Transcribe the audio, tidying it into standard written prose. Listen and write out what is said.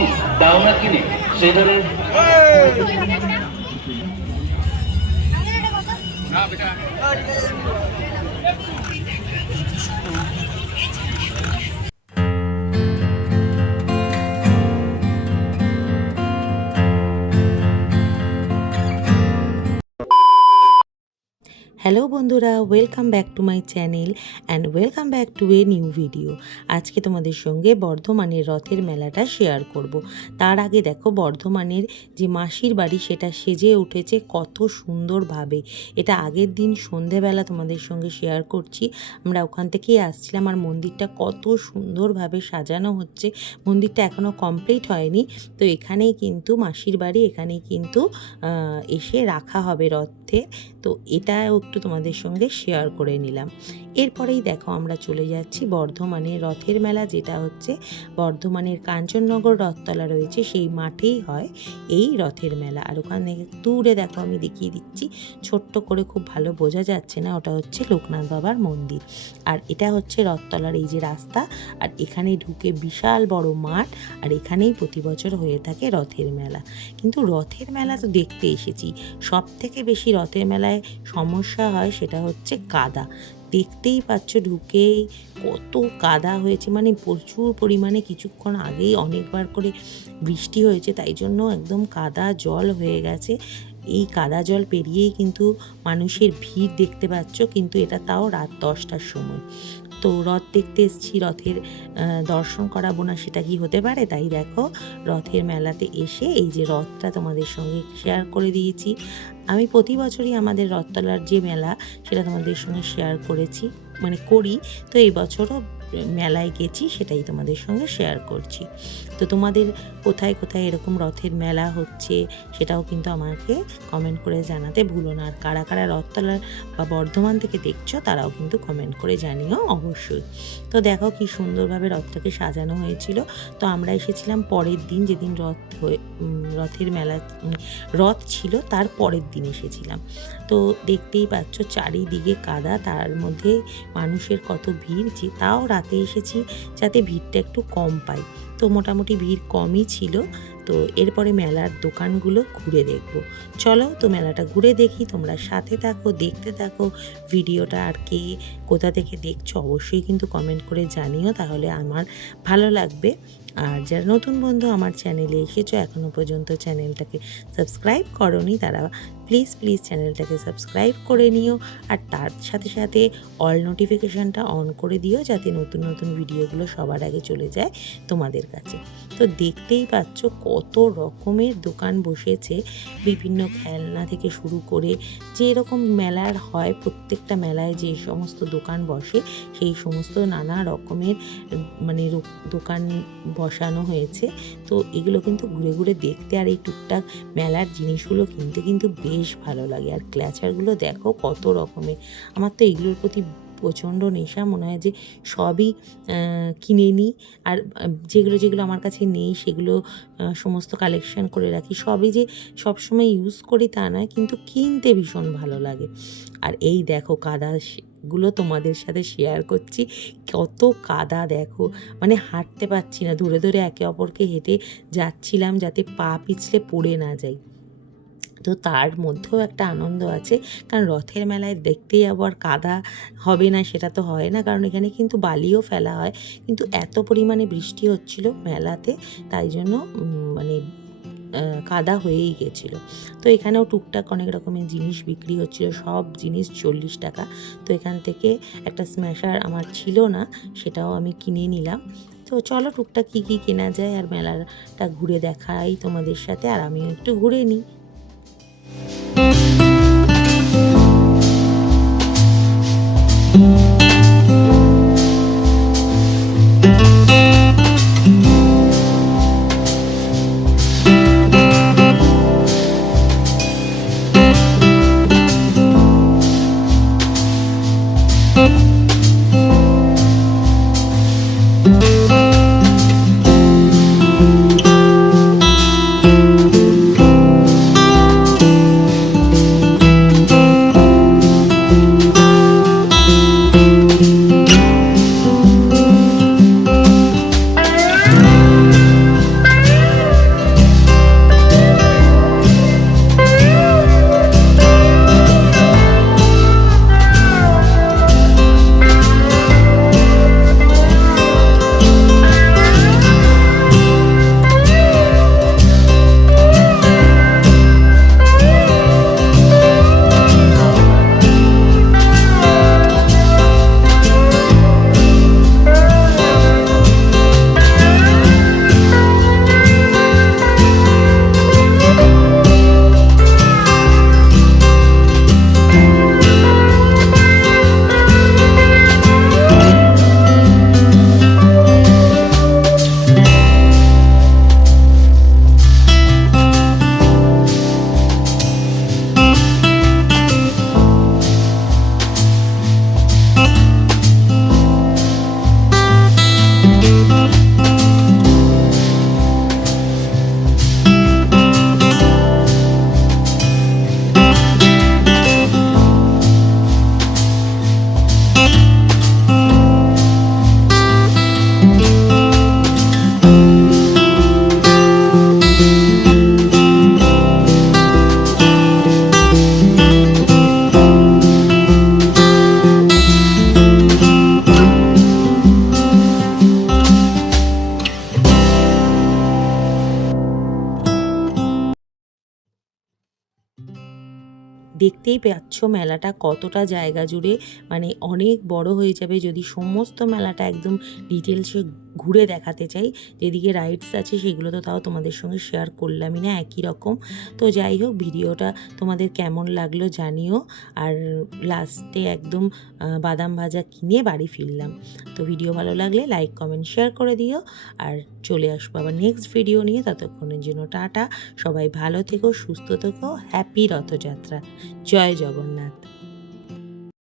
কি দাও না কিনে সেই ধরনের হ্যালো বন্ধুরা, welcome back to my channel and welcome back to a new video. আজকে তোমাদের সঙ্গে বর্ধমানের রথের মেলাটা শেয়ার করব। তার আগে দেখো বর্ধমানের যে মাসির বাড়ি সেটা সেজে উঠেছে কত সুন্দরভাবে। এটা আগের দিন সন্ধেবেলা তোমাদের সঙ্গে শেয়ার করছি। আমরা ওখান থেকেই আসছিলাম আর মন্দিরটা কত সুন্দরভাবে সাজানো হচ্ছে। মন্দিরটা এখনও কমপ্লিট হয়নি, তো এখানেই কিন্তু মাসির বাড়ি, এখানেই কিন্তু এসে রাখা হবে রথে। তো এটাও একটু তোমাদের সঙ্গে শেয়ার করে নিলাম। এরপরেই দেখো আমরা চলে যাচ্ছি বর্ধমানের রথের মেলা, যেটা হচ্ছে বর্ধমানের কাঞ্চননগর রথতলা রয়েছে সেই মাঠেই হয় এই রথের মেলা। আর ওখানে দূরে দেখো আমি দেখিয়ে দিচ্ছি, ছোট্ট করে, খুব ভালো বোঝা যাচ্ছে না, ওটা হচ্ছে লোকনাথ বাবার মন্দির। আর এটা হচ্ছে রথতলার এই যে রাস্তা, আর এখানে ঢুকে বিশাল বড় মাঠ, আর এখানেই প্রতি বছর হয়ে থাকে রথের মেলা। কিন্তু রথের মেলা তো দেখতে এসেছি, সব থেকে বেশি রথের মেলায় সমস্যা হয় সেটা হচ্ছে কাদা। দেখতেই পাচ্ছ ঢুকেই কত কাদা হয়েছে, মানে প্রচুর পরিমাণে। কিছুক্ষণ আগেই অনেকবার করে বৃষ্টি হয়েছে, তাই জন্য একদম কাদা জল হয়ে গেছে। এই কাদা জল পেরিয়েই কিন্তু মানুষের ভিড় দেখতে পাচ্ছ, কিন্তু এটা তাও রাত 10টার সময়। তো রথ দেখতে এসেছি, রথের দর্শন করাবো না সেটা কি হতে পারে? তাই দেখো রথের মেলাতে এসে এই যে রথটা তোমাদের সঙ্গে শেয়ার করে দিয়েছি। আমি প্রতি বছরই আমাদের রথতলার যে মেলা সেটা তোমাদের সঙ্গে শেয়ার করেছি, মানে করি। তো এই বছরও মেলায় গেছি, সেটাই তোমাদের সঙ্গে শেয়ার করছি। তো তোমাদের কোথায় কোথায় এরকম রথের মেলা হচ্ছে সেটাও কিন্তু আমাকে কমেন্ট করে জানাতে ভুলো না। আর কারা কারা রথতলার বা বর্ধমান থেকে দেখছো তারাও কিন্তু কমেন্ট করে জানিও অবশ্যই। তো দেখো কি সুন্দরভাবে রথটাকে সাজানো হয়েছিল। তো আমরা এসেছিলাম পরের দিন, যেদিন রথের মেলা রথ ছিল তার পরের দিন এসেছিলাম। তো দেখতেই পাচ্ছ চারিদিকে কাদা, তার মধ্যে মানুষের কত ভিড়। যে তাও রাতে এসেছি যাতে ভিড়টা একটু কম পাই, তো মোটামুটি ভিড় কমই ছিল। তো এরপরে মেলার দোকানগুলো ঘুরে দেখব। চলো তো মেলাটা ঘুরে দেখি, তোমরা সাথে থাকো, দেখতে থাকো ভিডিওটা। আর কে কোথা থেকে দেখছো অবশ্যই কিন্তু কমেন্ট করে জানিও, তাহলে আমার ভালো লাগবে। আর যারা নতুন বন্ধু আমার চ্যানেলে এসেছো, এখনও পর্যন্ত চ্যানেলটাকে সাবস্ক্রাইব করোনি, তারা প্লিজ চ্যানেলটাকে সাবস্ক্রাইব করে নিও। আর তার সাথে সাথে অল নোটিফিকেশানটা অন করে দিও, যাতে নতুন নতুন ভিডিওগুলো সবার আগে চলে যায় তোমাদের কাছে। তো দেখতেই পাচ্ছ কত রকমের দোকান বসেছে, বিভিন্ন খেলনা থেকে শুরু করে যেরকম মেলার হয়, প্রত্যেকটা মেলায় যে সমস্ত দোকান বসে সেই সমস্ত নানা রকমের মানে দোকান বসানো হয়েছে। তো এগুলো কিন্তু ঘুরে ঘুরে দেখতে আর এই টুকটাক মেলার জিনিসগুলো কিনতে কিন্তু বেশ ভালো লাগে। আর ক্ল্যাচারগুলো দেখো কত রকমের, আমার তো এগুলোর প্রতি প্রচণ্ড নেশা, মনে হয় যে সবই কিনে নিই। আর যেগুলো আমার কাছে নেই সেগুলো সমস্ত কালেকশন করে রাখি। সবই যে সবসময় ইউজ করি তা নয়, কিন্তু কিনতে ভীষণ ভালো লাগে। আর এই দেখো কাদাগুলো তোমাদের সাথে শেয়ার করছি, কত কাদা দেখো, মানে হাঁটতে পারছি না, ধরে ধরে একে অপরকে হেঁটে যাচ্ছিলাম যাতে পা পিছলে পড়ে না যাই। তো তার মধ্যেও একটা আনন্দ আছে, কারণ রথের মেলায় দেখতে যাবো আর কাদা হবে না সেটা তো হয় না, কারণ এখানে কিন্তু বালিও ফেলা হয়। কিন্তু এত পরিমাণে বৃষ্টি হচ্ছিল মেলাতে, তাই জন্য মানে কাদা হয়েই গেছিলো। তো এখানেও টুকটাক অনেক রকমের জিনিস বিক্রি হচ্ছিল, সব জিনিস 40 টাকা। তো এখান থেকে একটা স্ম্যাশার আমার ছিল না, সেটাও আমি কিনে নিলাম। তো চলো টুকটাক কী কী কেনা যায় আর মেলাটা ঘুরে দেখাই তোমাদের সাথে, আর আমিও একটু ঘুরে নিই। দেখতেই পাচ্ছ মেলাটা কতটা জায়গা জুড়ে মানে অনেক বড় হয়ে যাবে যদি সমস্ত মেলাটা একদম ডিটেলসে ঘুরে দেখাতে চাই। যেদিকে রাইডস আছে সেগুলো তো তাও তোমাদের সঙ্গে শেয়ার করলামই না, একই রকম। তো যাই হোক, ভিডিওটা তোমাদের কেমন লাগলো জানিও। আর লাস্টে একদম বাদাম ভাজা কিনে বাড়ি ফিরলাম। তো ভিডিও ভালো লাগলে লাইক কমেন্ট শেয়ার করে দিও। আর চলে আসবো আবার নেক্সট ভিডিও নিয়ে, ততক্ষণের জন্য টাটা। সবাই ভালো থেকো, সুস্থ থেকো, হ্যাপি রথযাত্রা। জয় জগন্নাথ।